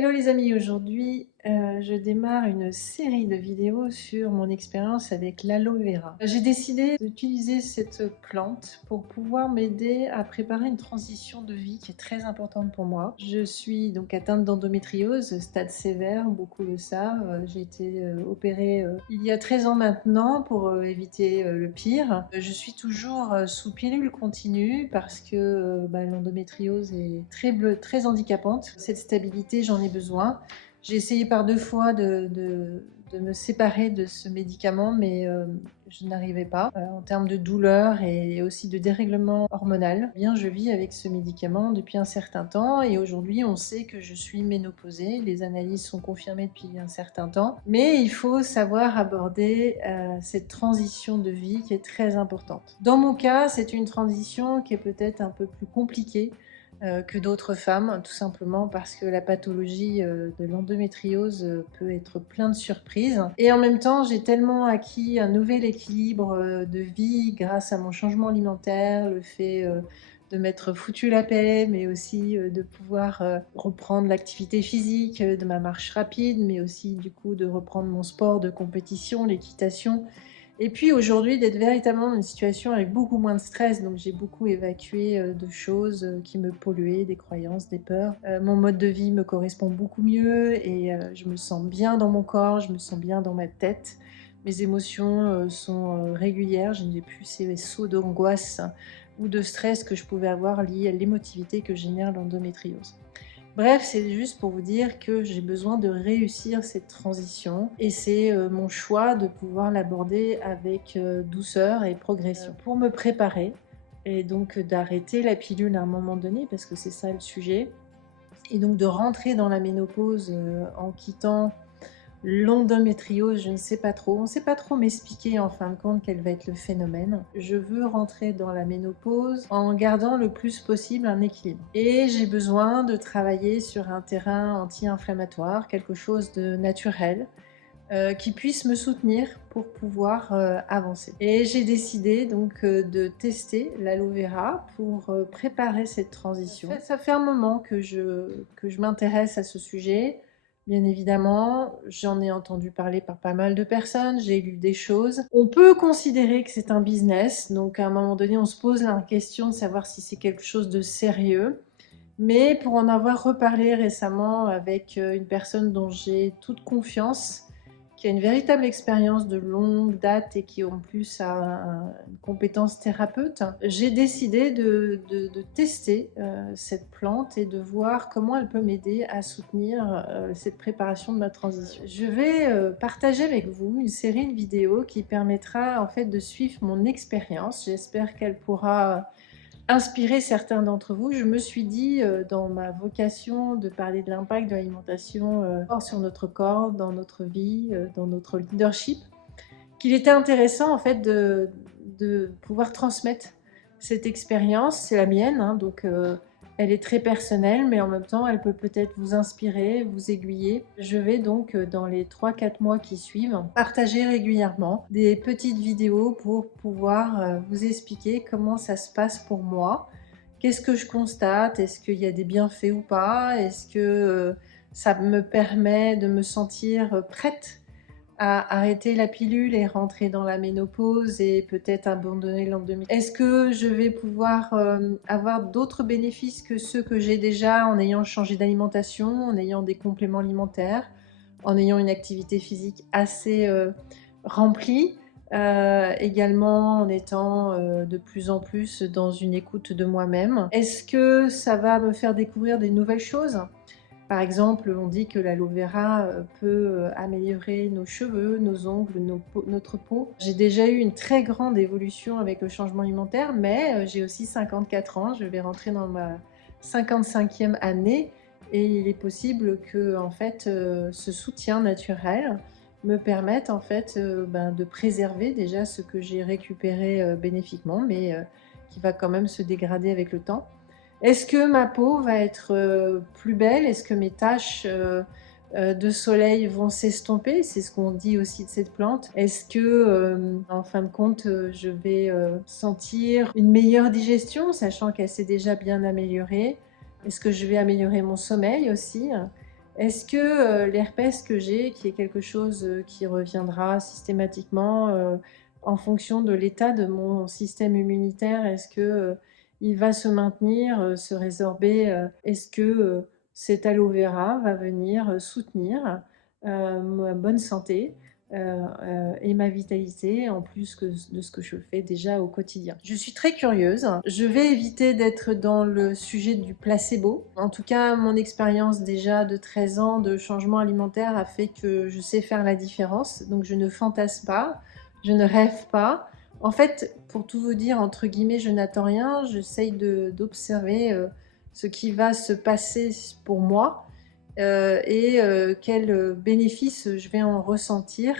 Hello les amis, aujourd'hui je démarre une série de vidéos sur mon expérience avec l'aloe vera. J'ai décidé d'utiliser cette plante pour pouvoir m'aider à préparer une transition de vie qui est très importante pour moi. Je suis donc atteinte d'endométriose, stade sévère, beaucoup le savent. J'ai été opérée il y a 13 ans maintenant pour éviter le pire. Je suis toujours sous pilule continue parce que l'endométriose est très handicapante. Cette stabilité, j'en ai besoin. J'ai essayé par 2 fois de me séparer de ce médicament, mais je n'arrivais pas. En termes de douleur et aussi de dérèglement hormonal, eh bien, je vis avec ce médicament depuis un certain temps et aujourd'hui, on sait que je suis ménopausée. Les analyses sont confirmées depuis un certain temps. Mais il faut savoir aborder cette transition de vie qui est très importante. Dans mon cas, c'est une transition qui est peut-être un peu plus compliquée que d'autres femmes, tout simplement parce que la pathologie de l'endométriose peut être plein de surprises. Et en même temps, j'ai tellement acquis un nouvel équilibre de vie grâce à mon changement alimentaire, le fait de m'être foutu la paix, mais aussi de pouvoir reprendre l'activité physique, de ma marche rapide, mais aussi du coup de reprendre mon sport de compétition, l'équitation. Et puis aujourd'hui, d'être véritablement dans une situation avec beaucoup moins de stress, donc j'ai beaucoup évacué de choses qui me polluaient, des croyances, des peurs. Mon mode de vie me correspond beaucoup mieux et je me sens bien dans mon corps, je me sens bien dans ma tête. Mes émotions sont régulières, je n'ai plus ces sauts d'angoisse ou de stress que je pouvais avoir liés à l'émotivité que génère l'endométriose. Bref, c'est juste pour vous dire que j'ai besoin de réussir cette transition et c'est mon choix de pouvoir l'aborder avec douceur et progression. Pour me préparer et donc d'arrêter la pilule à un moment donné, parce que c'est ça le sujet, et donc de rentrer dans la ménopause en quittant l'endométriose, je ne sais pas trop. On ne sait pas trop m'expliquer en fin de compte quel va être le phénomène. Je veux rentrer dans la ménopause en gardant le plus possible un équilibre. Et j'ai besoin de travailler sur un terrain anti-inflammatoire, quelque chose de naturel, qui puisse me soutenir pour pouvoir avancer. Et j'ai décidé donc de tester l'aloe vera pour préparer cette transition. Ça fait un moment que je m'intéresse à ce sujet. Bien évidemment, j'en ai entendu parler par pas mal de personnes, j'ai lu des choses. On peut considérer que c'est un business, donc à un moment donné, on se pose la question de savoir si c'est quelque chose de sérieux. Mais pour en avoir reparlé récemment avec une personne dont j'ai toute confiance, qui a une véritable expérience de longue date et qui en plus a une compétence thérapeute, j'ai décidé de tester cette plante et de voir comment elle peut m'aider à soutenir cette préparation de ma transition. Je vais partager avec vous une série de vidéos qui permettra en fait de suivre mon expérience. J'espère qu'elle pourra inspirer certains d'entre vous. Je me suis dit, dans ma vocation de parler de l'impact de l'alimentation sur notre corps, dans notre vie, dans notre leadership, qu'il était intéressant en fait de pouvoir transmettre cette expérience. C'est la mienne, hein, donc elle est très personnelle, mais en même temps, elle peut peut-être vous inspirer, vous aiguiller. Je vais donc, dans les 3-4 mois qui suivent, partager régulièrement des petites vidéos pour pouvoir vous expliquer comment ça se passe pour moi. Qu'est-ce que je constate? Est-ce qu'il y a des bienfaits ou pas? Est-ce que ça me permet de me sentir prête à arrêter la pilule et rentrer dans la ménopause et peut-être abandonner l'endométriose? Est-ce que je vais pouvoir avoir d'autres bénéfices que ceux que j'ai déjà en ayant changé d'alimentation, en ayant des compléments alimentaires, en ayant une activité physique assez remplie, également en étant de plus en plus dans une écoute de moi-même? Est-ce que ça va me faire découvrir des nouvelles choses? Par exemple, on dit que l'aloe vera peut améliorer nos cheveux, nos ongles, notre peau. J'ai déjà eu une très grande évolution avec le changement alimentaire, mais j'ai aussi 54 ans, je vais rentrer dans ma 55e année et il est possible que en fait, ce soutien naturel me permette en fait, de préserver déjà ce que j'ai récupéré bénéfiquement, mais qui va quand même se dégrader avec le temps. Est-ce que ma peau va être plus belle? Est-ce que mes taches de soleil vont s'estomper? C'est ce qu'on dit aussi de cette plante. Est-ce que, en fin de compte, je vais sentir une meilleure digestion, sachant qu'elle s'est déjà bien améliorée? Est-ce que je vais améliorer mon sommeil aussi? Est-ce que l'herpès que j'ai, qui est quelque chose qui reviendra systématiquement en fonction de l'état de mon système immunitaire, est-ce que il va se maintenir, se résorber? Est-ce que cet aloe vera va venir soutenir ma bonne santé et ma vitalité, en plus de ce que je fais déjà au quotidien? Je suis très curieuse. Je vais éviter d'être dans le sujet du placebo. En tout cas, mon expérience déjà de 13 ans de changement alimentaire a fait que je sais faire la différence. Donc je ne fantasme pas, je ne rêve pas. En fait, pour tout vous dire, entre guillemets, je n'attends rien. J'essaye d'observer ce qui va se passer pour moi et quels bénéfices je vais en ressentir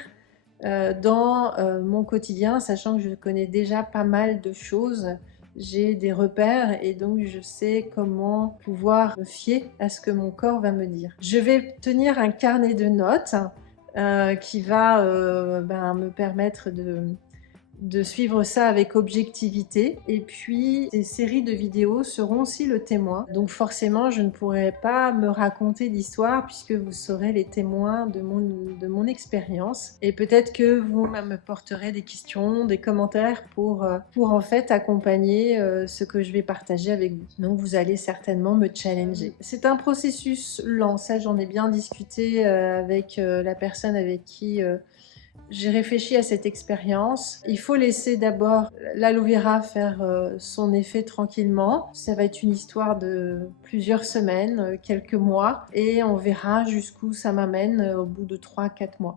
dans mon quotidien, sachant que je connais déjà pas mal de choses. J'ai des repères et donc je sais comment pouvoir me fier à ce que mon corps va me dire. Je vais tenir un carnet de notes qui va me permettre de suivre ça avec objectivité. Et puis, ces séries de vidéos seront aussi le témoin. Donc forcément, je ne pourrai pas me raconter d'histoire puisque vous serez les témoins de mon expérience. Et peut-être que vous me porterez des questions, des commentaires pour en fait accompagner ce que je vais partager avec vous. Donc vous allez certainement me challenger. C'est un processus lent, ça j'en ai bien discuté avec la personne avec qui j'ai réfléchi à cette expérience. Il faut laisser d'abord l'aloe vera faire son effet tranquillement. Ça va être une histoire de plusieurs semaines, quelques mois, et on verra jusqu'où ça m'amène au bout de 3-4 mois.